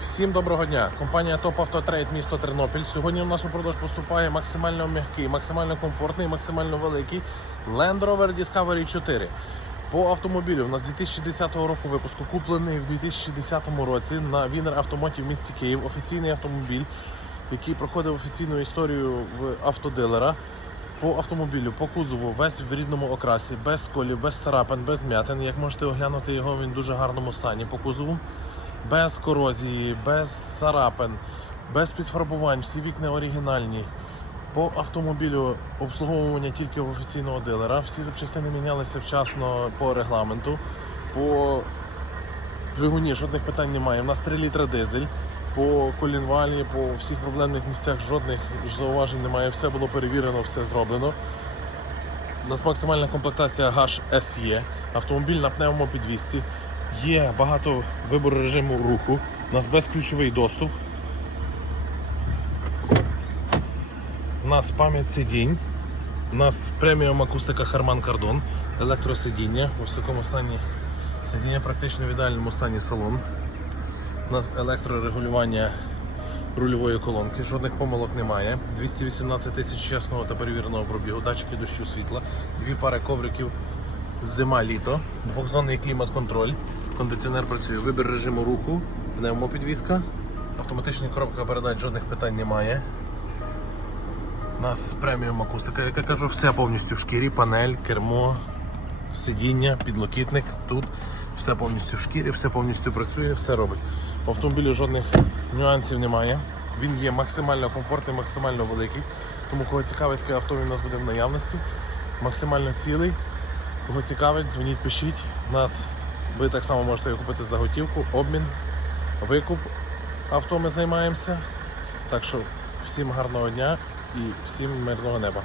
Всім доброго дня. Компанія Top Auto Trade місто Тернопіль. Сьогодні у нас у продаж поступає максимально м'який, максимально комфортний, максимально великий Land Rover Discovery 4. По автомобілю у нас 2010 року випуску куплений в 2010 році на Вінер Автомоті в місті Київ. Офіційний автомобіль, який проходив офіційну історію в автодилера. По автомобілю, по кузову, весь в рідному окрасі, без сколів, без царапин, без м'ятин. Як можете оглянути його, він в дуже гарному стані по кузову. Без корозії, без царапин, без підфарбувань, всі вікна оригінальні. По автомобілю обслуговування тільки в офіційного дилера. Всі запчастини мінялися вчасно по регламенту. По двигуні жодних питань немає. У нас 3 літра дизель. По колінвалі, по всіх проблемних місцях жодних зауважень немає. Все було перевірено, все зроблено. У нас максимальна комплектація GASH SE. Автомобіль на пневмопідвісці. Є багато вибору режиму руху. У нас безключовий доступ. У нас пам'ять сидінь. У нас преміум акустика Harman Kardon, електросидіння. Ось в такому стані сидіння практично в ідеальному стані салон. У нас електрорегулювання рульової колонки, жодних помилок немає. 218 тисяч чесного та перевіреного пробігу, датчики дощу світла, дві пари ковриків зима-літо, двохзонний клімат-контроль, кондиціонер працює, вибір режиму руху, пневмопідвізка, автоматична коробка передач, жодних питань немає. У нас преміум акустика, як я кажу, все повністю в шкірі, панель, кермо, сидіння, підлокітник. Тут все повністю в шкірі, все повністю працює, все робить. В автомобілі жодних нюансів немає. Він є максимально комфортний, максимально великий. Тому кого цікавить таке авто, у нас буде в наявності. Максимально цілий. Кого цікавить, дзвоніть, пишіть. У нас ви так само можете його купити за готівку, обмін, викуп авто ми займаємося. Так що всім гарного дня і всім мирного неба.